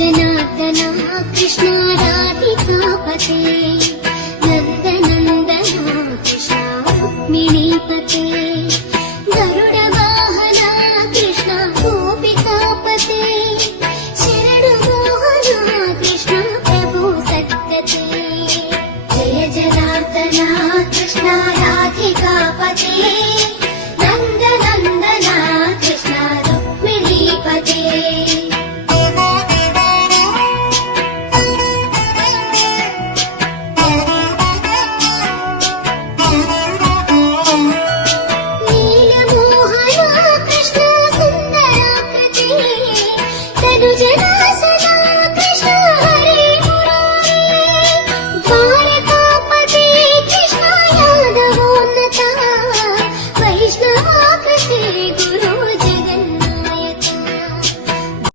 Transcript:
जनार्दना Krishna राधिकापते नन्दनन्दना Krishna रुक्मिणीपते गरुडवाहना Krishna गोपिकापते शरणमोहना Krishna Prabhu सद्गते Jai जनार्दना Krishna राधिकापते नन्दनन्दना Krishna रुक्मिणीपते Jan